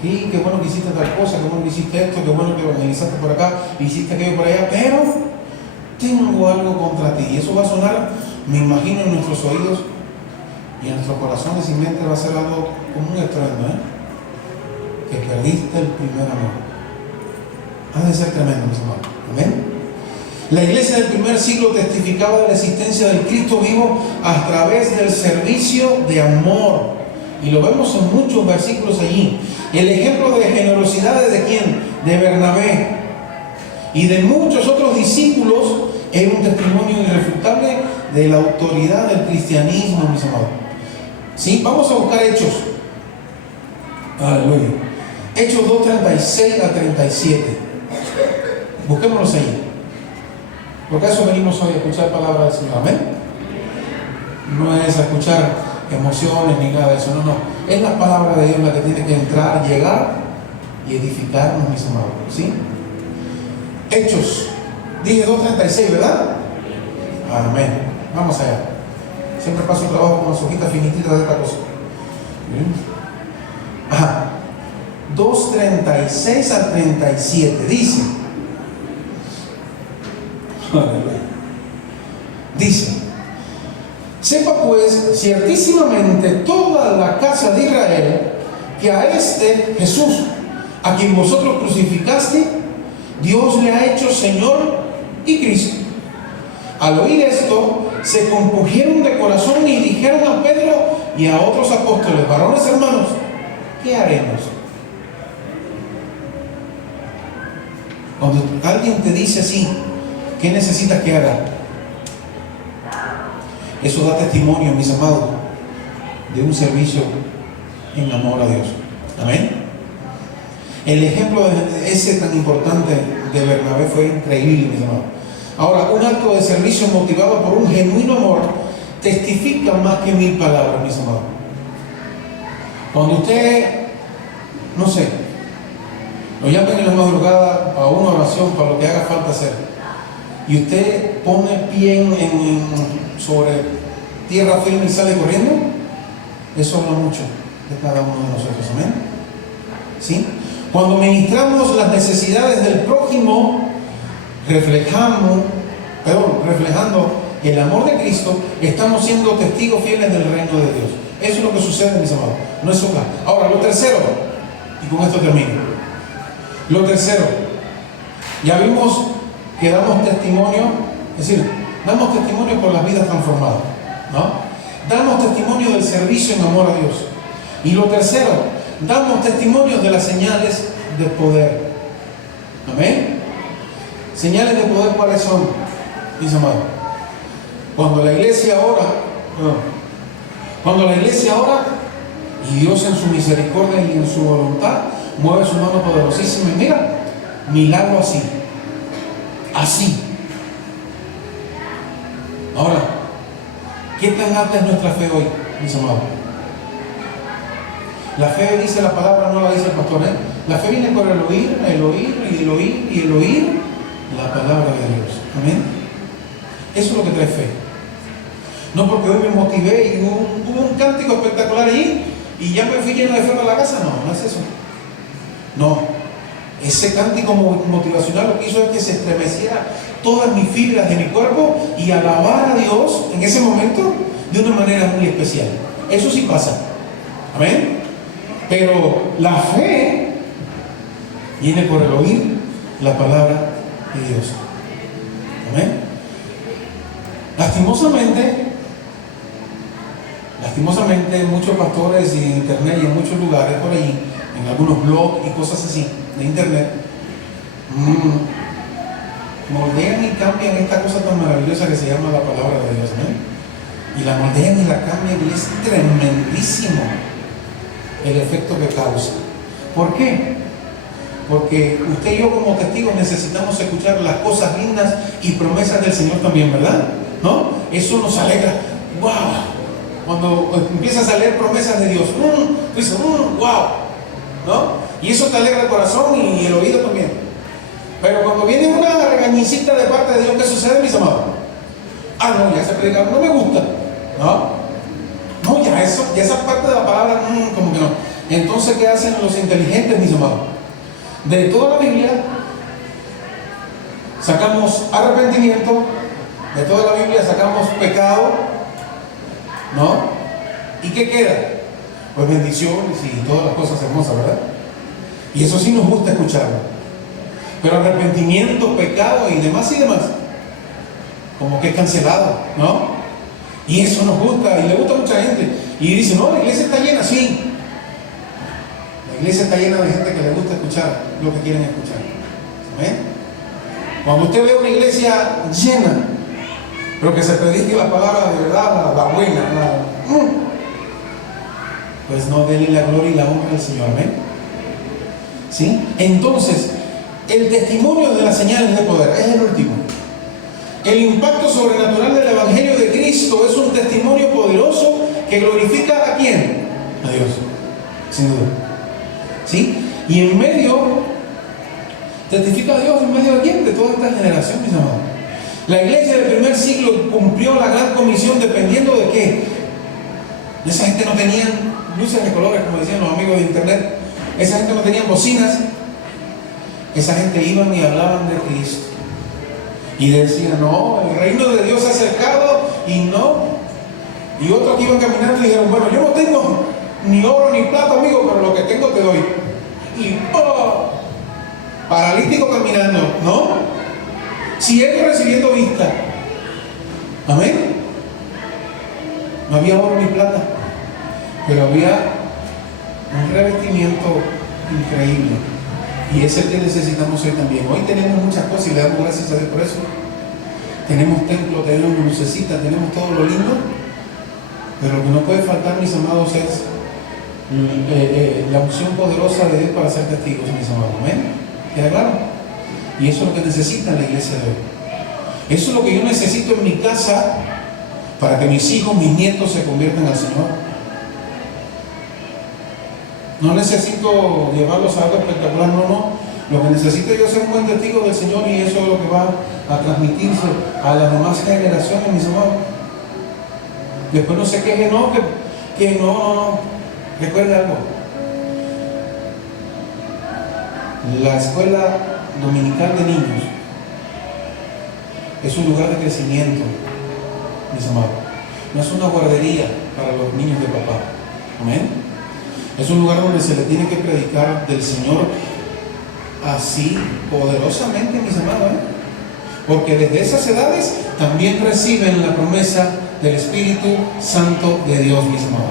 Sí, qué bueno que hiciste tal cosa, qué bueno que hiciste esto, qué bueno que organizaste por acá, hiciste aquello por allá, pero tengo algo contra ti. Y eso va a sonar, me imagino, en nuestros oídos y en nuestros corazones y mente va a ser algo como un estruendo, que perdiste el primer amor. Ha de ser tremendo, mis amados. Amén. La iglesia del primer siglo testificaba de la existencia del Cristo vivo a través del servicio de amor. Y lo vemos en muchos versículos allí. El ejemplo de generosidad ¿de quién? De Bernabé y de muchos otros discípulos es un testimonio irrefutable de la autoridad del cristianismo, mis amados. ¿Sí? Vamos a buscar Hechos. Aleluya. Hechos 2:36 a 37. Busquémoslos ahí. Porque a eso venimos hoy, a escuchar palabra del Señor. Amén. No es a escuchar emociones ni nada de eso, no. Es la palabra de Dios la que tiene que entrar, llegar y edificarnos, mis amados. ¿Sí? Hechos, dije 2:36, ¿verdad? Amén. Vamos allá. Siempre paso trabajo con las hojitas finititas de esta cosa. Ajá. 2:36 al 37 dice. Aleluya. Dice: sepa pues ciertísimamente toda la casa de Israel que a este Jesús, a quien vosotros crucificaste, Dios le ha hecho Señor y Cristo, al oír esto, se compungieron de corazón y dijeron a Pedro y a otros apóstoles: varones hermanos, ¿qué haremos? Cuando alguien te dice así, ¿qué necesitas que haga? Eso da testimonio, mis amados, de un servicio en amor a Dios. Amén. El ejemplo de ese tan importante de Bernabé fue increíble, mis amados. Ahora, un acto de servicio motivado por un genuino amor testifica más que 1000 palabras, mis amados. Cuando usted, no sé, lo llaman en la madrugada a una oración para lo que haga falta hacer, y usted pone pie sobre tierra firme y sale corriendo, eso habla mucho de cada uno de nosotros. Amén. ¿Sí? Cuando ministramos las necesidades del prójimo, reflejando el amor de Cristo, estamos siendo testigos fieles del reino de Dios. Eso es lo que sucede, mis amados. No es soplar. Ahora, lo tercero, y con esto termino. Lo tercero, ya vimos que damos testimonio, es decir, damos testimonio por las vidas transformadas, ¿no? Damos testimonio del servicio en amor a Dios. Y lo tercero, damos testimonio de las señales de poder. Amén. Señales de poder, ¿cuáles son, mis amados? Cuando la iglesia ora, y Dios en su misericordia y en su voluntad mueve su mano poderosísima, y mira, milagro así. Ahora, ¿qué tan alta es nuestra fe hoy, mis amados? La fe, dice la palabra, no la dice el pastor, ¿eh? La fe viene por el oír y el oír la palabra de Dios. Amén. Eso es lo que trae fe. No porque hoy me motivé y hubo un cántico espectacular allí y ya me fui lleno de fe para la casa. No es eso. No. Ese cántico motivacional lo que hizo es que se estremeciera todas mis fibras de mi cuerpo y alabar a Dios en ese momento de una manera muy especial. Eso sí pasa. Amén. Pero la fe viene por el oír la palabra de Dios. Amén. Lastimosamente muchos pastores y en internet y en muchos lugares por allí, en algunos blogs y cosas así de internet, moldean y cambian esta cosa tan maravillosa que se llama la palabra de Dios. ¿Amén? Y la moldean y la cambian, y es tremendísimo el efecto que causa. ¿Por qué? Porque usted y yo como testigos necesitamos escuchar las cosas lindas y promesas del Señor también, ¿verdad? ¿No? Eso nos alegra. ¡Wow! Cuando empiezas a leer promesas de Dios, tú dices, ¡wow! ¿No? Y eso te alegra el corazón y el oído también. Pero cuando viene una regañicita de parte de Dios, ¿qué sucede, mis amados? No, ya ese predicador no me gusta. No, ya esa parte de la palabra, como que no. Entonces, ¿qué hacen los inteligentes, mis amados? De toda la Biblia sacamos arrepentimiento, de toda la Biblia sacamos pecado, ¿no? ¿Y qué queda? Pues bendiciones y todas las cosas hermosas, ¿verdad? Y eso sí nos gusta escucharlo. Pero arrepentimiento, pecado y demás, como que es cancelado, ¿no? Y eso nos gusta y le gusta a mucha gente. Y dice, no, la iglesia está llena, sí. La iglesia está llena de gente que le gusta escuchar lo que quieren escuchar. ¿Amén? Cuando usted ve una iglesia llena, pero que se predique la palabra de verdad, la buena, pues no, denle la gloria y la honra al Señor. Amén. ¿Sí? Entonces, el testimonio de las señales de poder es el último. El impacto sobrenatural del Evangelio de Cristo es un testimonio poderoso que glorifica ¿a quién? A Dios, sin duda. ¿Sí? Y en medio, testifica a Dios en medio de quién? De toda esta generación, mis amados. La iglesia del primer siglo cumplió la gran comisión dependiendo de qué. Esa gente no tenía luces de colores, como decían los amigos de internet. Esa gente no tenía bocinas. Esa gente iban y hablaban de Cristo. Y decían, no, el reino de Dios se ha acercado y no. Y otros que iban caminando y dijeron, bueno, yo no tengo ni oro ni plata, amigo, pero lo que tengo te doy. Y paralítico caminando, ¿no? Ciego recibiendo vista. Amén. No había oro ni plata, pero había un revestimiento increíble. Y es el que necesitamos hoy también. Hoy tenemos muchas cosas y le damos gracias a Dios por eso. Tenemos templo, tenemos lucecitas, tenemos todo lo lindo. Pero lo que no puede faltar, mis amados, es la unción poderosa de Dios para ser testigos, mis amados. ¿Amén? ¿Queda claro? Y eso es lo que necesita la iglesia de hoy. Eso es lo que yo necesito en mi casa para que mis hijos, mis nietos se conviertan al Señor. No necesito llevarlos a algo espectacular, no. Lo que necesito yo es ser un buen testigo del Señor, y eso es lo que va a transmitirse a las demás generaciones, mis amados. Después no se queje, no. Recuerde algo. La escuela dominical de niños es un lugar de crecimiento, mis amados. No es una guardería para los niños de papá. Amén. Es un lugar donde se le tiene que predicar del Señor así poderosamente, mis amados, porque desde esas edades también reciben la promesa del Espíritu Santo de Dios, mis amados.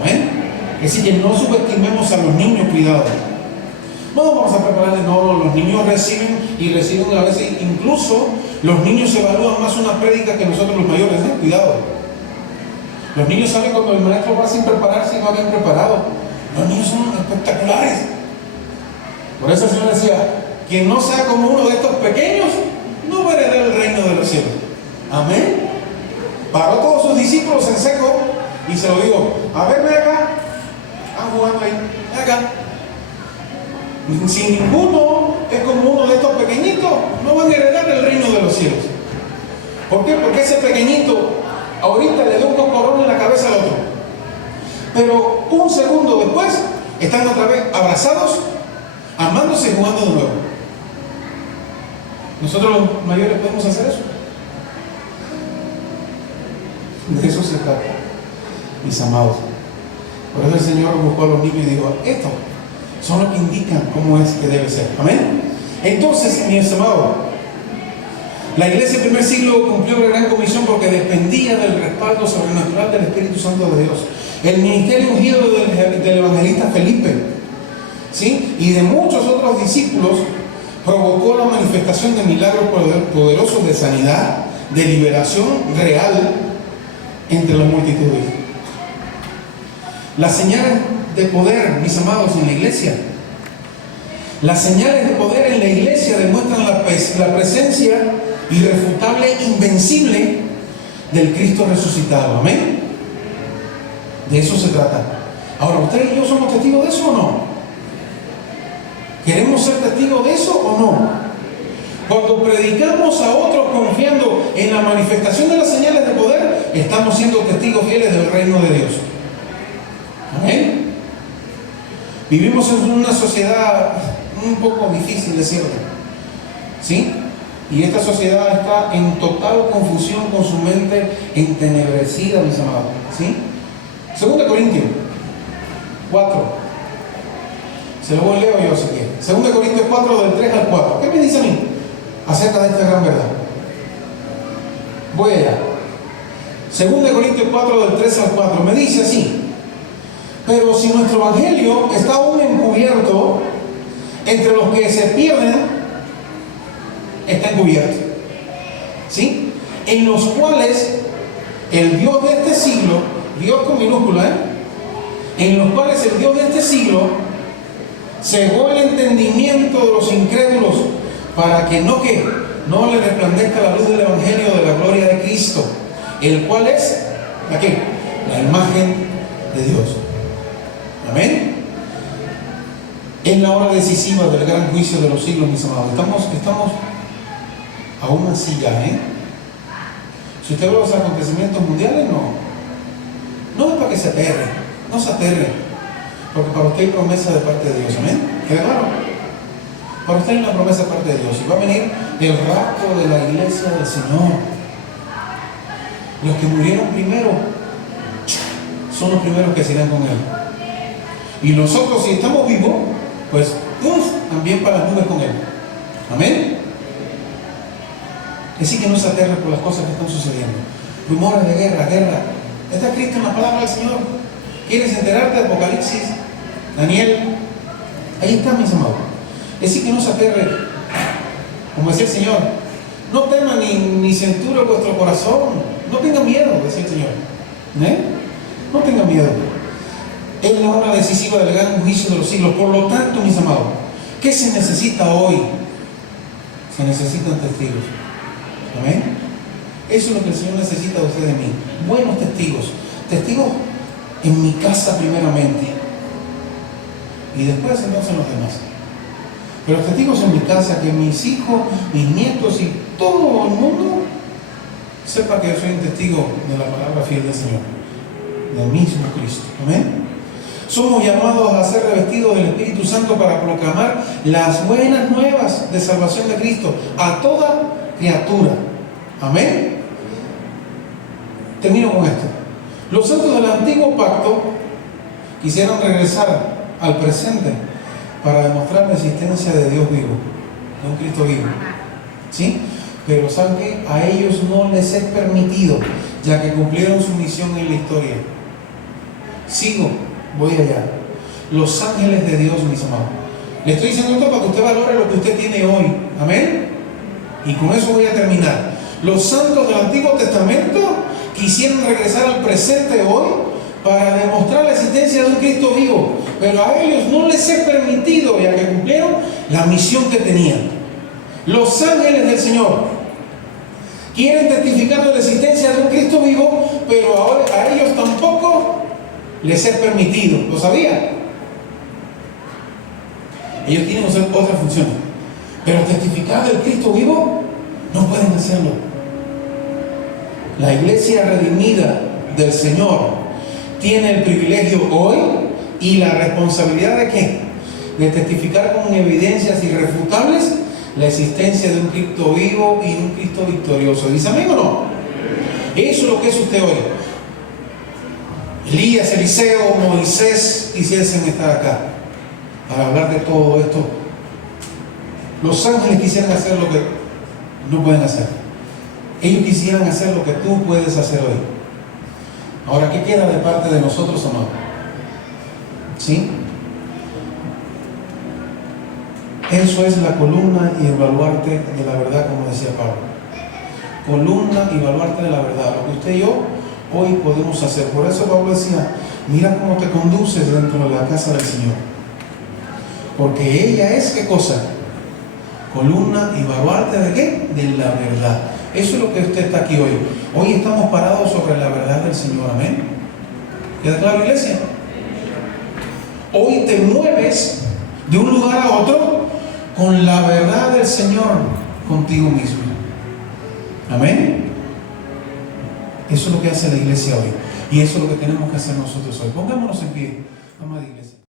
Es decir, que no subestimemos a los niños, cuidado. No vamos a prepararles, no, los niños reciben a veces, incluso los niños evalúan más una prédica que nosotros los mayores, cuidado. Los niños saben cuando el maestro va sin prepararse y va bien preparado. Los niños son espectaculares. Por eso el Señor decía: quien no sea como uno de estos pequeños, no va a heredar el reino de los cielos. Amén. Paró a todos sus discípulos en seco y se lo dijo: a ver, ven acá. Están jugando ahí, ven acá. Si ninguno es como uno de estos pequeñitos, no van a heredar el reino de los cielos. ¿Por qué? Porque ese pequeñito ahorita le da un cocorón en la cabeza al otro, pero un segundo después están otra vez abrazados, amándose y jugando de nuevo. Nosotros los mayores podemos hacer eso. De eso se trata, mis amados. Por eso el Señor buscó a los niños y dijo: estos son los que indican cómo es que debe ser. Amén. Entonces, mis amados, la iglesia del primer siglo cumplió la gran comisión porque dependía del respaldo sobrenatural del Espíritu Santo de Dios. El ministerio ungido del evangelista Felipe, ¿sí?, y de muchos otros discípulos provocó la manifestación de milagros poderosos de sanidad, de liberación real entre las multitudes. Las señales de poder, mis amados, en la iglesia. Las señales de poder en la iglesia demuestran la presencia irrefutable, invencible del Cristo resucitado. Amén. De eso se trata. Ahora, ¿usted y yo somos testigos de eso o no? ¿Queremos ser testigos de eso o no? Cuando predicamos a otros confiando en la manifestación de las señales de poder, estamos siendo testigos fieles del reino de Dios. Amén. Vivimos en una sociedad un poco difícil, de cierto, ¿sí? Y esta sociedad está en total confusión, con su mente entenebrecida, mis amados, ¿sí? 2 Corintios 4. Se lo voy a leer yo, si quiere. 2 Corintios 4, del 3 al 4. ¿Qué me dice a mí acerca de esta gran verdad? Voy allá. 2 Corintios 4, del 3 al 4. Me dice así: pero si nuestro evangelio está aún encubierto, entre los que se pierden está encubierto, ¿sí?, en los cuales el Dios de este siglo, Dios con minúscula, en los cuales el Dios de este siglo cegó el entendimiento de los incrédulos para que no le resplandezca la luz del evangelio de la gloria de Cristo, el cual es la imagen de Dios. Amén. En la hora decisiva del gran juicio de los siglos, mis amados. Estamos aún así ya, Si usted ve los acontecimientos mundiales, no es para que se aterre, no se aterre, porque para usted hay promesa de parte de Dios. Amén. ¿Queda claro? Para usted hay una promesa de parte de Dios, y va a venir el rapto de la iglesia del Señor. Los que murieron primero son los primeros que se irán con Él. Y nosotros, si estamos vivos, pues también para las nubes con Él. Amén. Así que no se aterre por las cosas que están sucediendo. rumores de guerra, guerra. Está escrito en la palabra del Señor. ¿Quieres enterarte de Apocalipsis? Daniel. Ahí está, mis amados. Es decir, que no se aterre. Como decía el Señor, no teman ni centure vuestro corazón. No tengan miedo, decía el Señor. No tengan miedo. Es la hora decisiva del gran juicio de los siglos. Por lo tanto, mis amados, ¿qué se necesita hoy? Se necesitan testigos. Amén. Eso es lo que el Señor necesita de usted y de mí. Buenos testigos. Testigos en mi casa primeramente. Y después entonces los demás. Pero testigos en mi casa, que mis hijos, mis nietos y todo el mundo sepa que yo soy un testigo de la palabra fiel del Señor, del mismo Cristo. Amén. Somos llamados a ser revestidos del Espíritu Santo para proclamar las buenas nuevas de salvación de Cristo a toda criatura. Amén. Termino con esto. Los santos del antiguo pacto quisieron regresar al presente para demostrar la existencia de Dios vivo, de un Cristo vivo. ¿Sí? Pero saben que a ellos no les es permitido, ya que cumplieron su misión en la historia. Sigo, voy allá. Los ángeles de Dios, mis amados. Le estoy diciendo esto para que usted valore lo que usted tiene hoy. Amén. Y con eso voy a terminar. Los santos del Antiguo Testamento quisieron regresar al presente hoy para demostrar la existencia de un Cristo vivo, pero a ellos no les es permitido, ya que cumplieron la misión que tenían. Los ángeles del Señor quieren testificar de la existencia de un Cristo vivo, pero ahora a ellos tampoco les es permitido. ¿Lo sabía? Ellos tienen otras funciones, pero testificar del Cristo vivo no pueden hacerlo. La iglesia redimida del Señor tiene el privilegio hoy y la responsabilidad ¿de qué? De testificar con evidencias irrefutables la existencia de un Cristo vivo y un Cristo victorioso. ¿Dice amén o no? Eso es lo que es usted hoy. Elías, Eliseo, Moisés quisiesen estar acá para hablar de todo esto. Los ángeles quisieran hacer lo que no pueden hacer. Ellos quisieran hacer lo que tú puedes hacer hoy. Ahora, ¿qué queda de parte de nosotros, amados? ¿Sí? Eso es la columna y el baluarte de la verdad, como decía Pablo. Columna y baluarte de la verdad. Lo que usted y yo hoy podemos hacer. Por eso Pablo decía, mira cómo te conduces dentro de la casa del Señor. Porque ella es, ¿qué cosa? Columna y baluarte ¿de qué? De la verdad. Eso es lo que usted está aquí hoy. Hoy estamos parados sobre la verdad del Señor. Amén. ¿Queda claro, iglesia? Hoy te mueves de un lugar a otro con la verdad del Señor contigo mismo. Amén. Eso es lo que hace la iglesia hoy. Y eso es lo que tenemos que hacer nosotros hoy. Pongámonos en pie, amada iglesia.